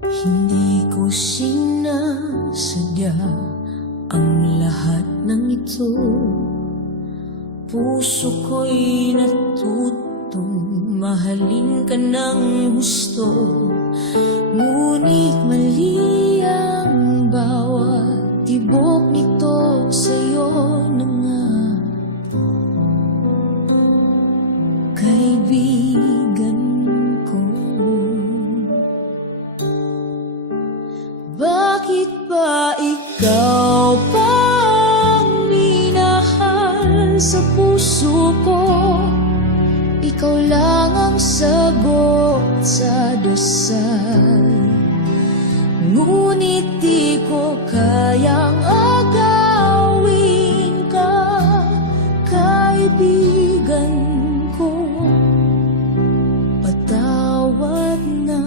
Hindi ko sinasadya ang lahat ng ito. Puso ko'y natutong mahalin ka ng husto. Ngunit mali ang bawat tibok nito sa'yo na nga, kaibigan ko. Bakit ba ikaw pang minahal sa puso ko? Ikaw lang ang sagot sa dasal. Ngunit di ko kayang agawin ka, kaibigan ko. Patawad na.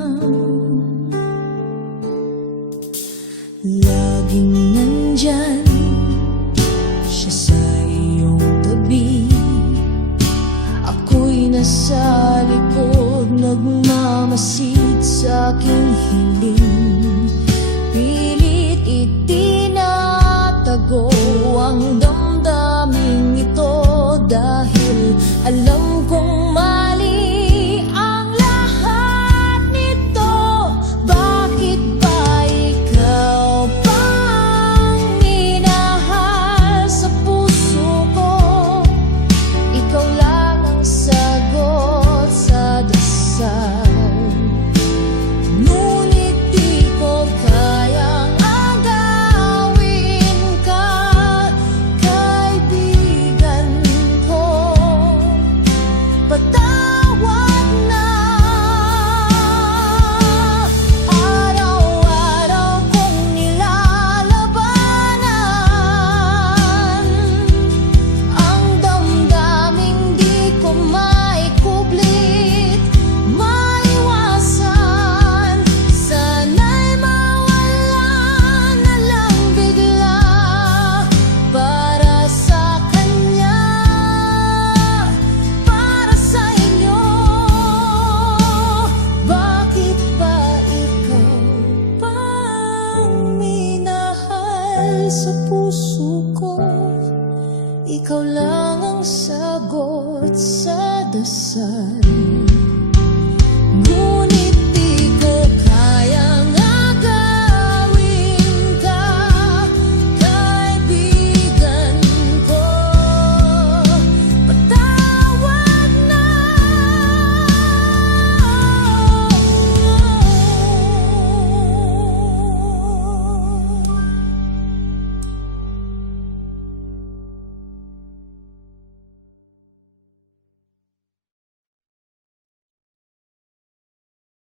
Laging nandyan siya sa iyong tabi. Ako'y nasa likod, nagmamasid sa aking hiling.